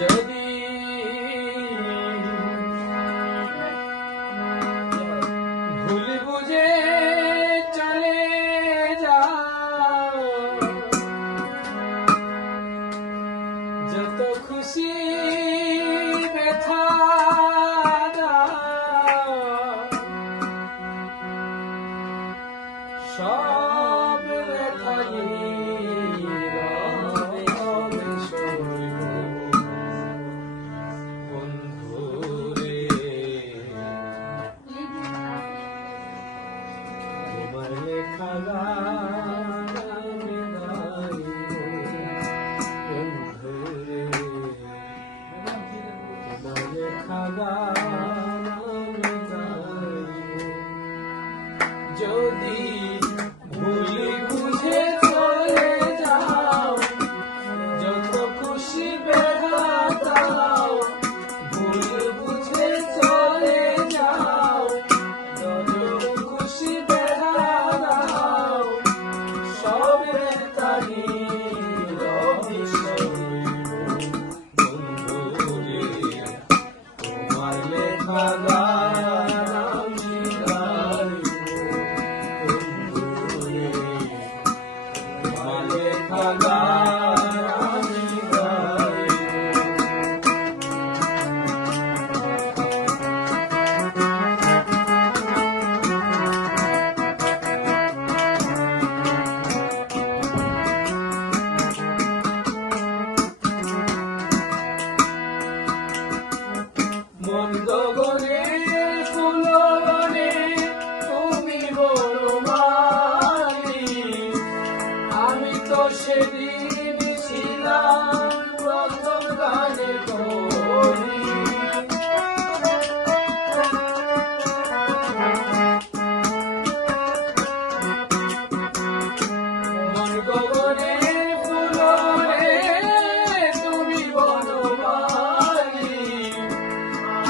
যদি ভুল বুঝে চলে যাও, যত খুশি ব্যথা সব ব্যথা যদি ভুল বুঝে চলে যাও, যত খুশি বেড়াও, ভুল বুঝে চলে যাও, যত খুশি বেড়াও, সবে তারি রবি বন্ধুরে তোমার লেখা মন্দ গনে ফুলবনে তুমি বড় মালি, আমি তো সেদিন ছিলাম প্রথম গানে করি। মন্দ গনে ফুলবনে তুমি বড় মালি,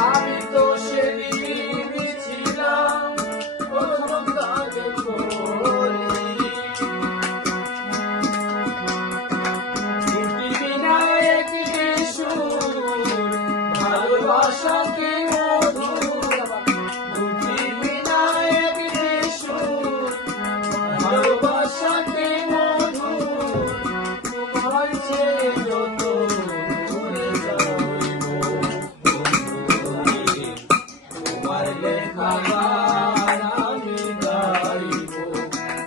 আমি তো সেদিন ছিলাম প্রথম গানে করি। দুটি বিনা একটি সুর, ভালোবাসাকে মধুর, দুটি বিনা একটি সুর, ভালোবাসাকে মধুর, তোমার চেয়ে যত দূরে যাইব, তোমার লেখা গান আমি গাইব,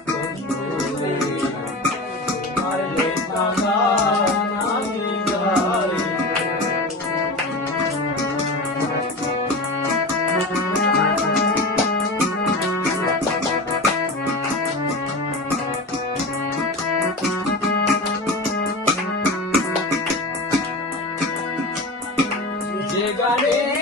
বন্ধুরে তোমার লেখা গান আমি গাইব। যে গানে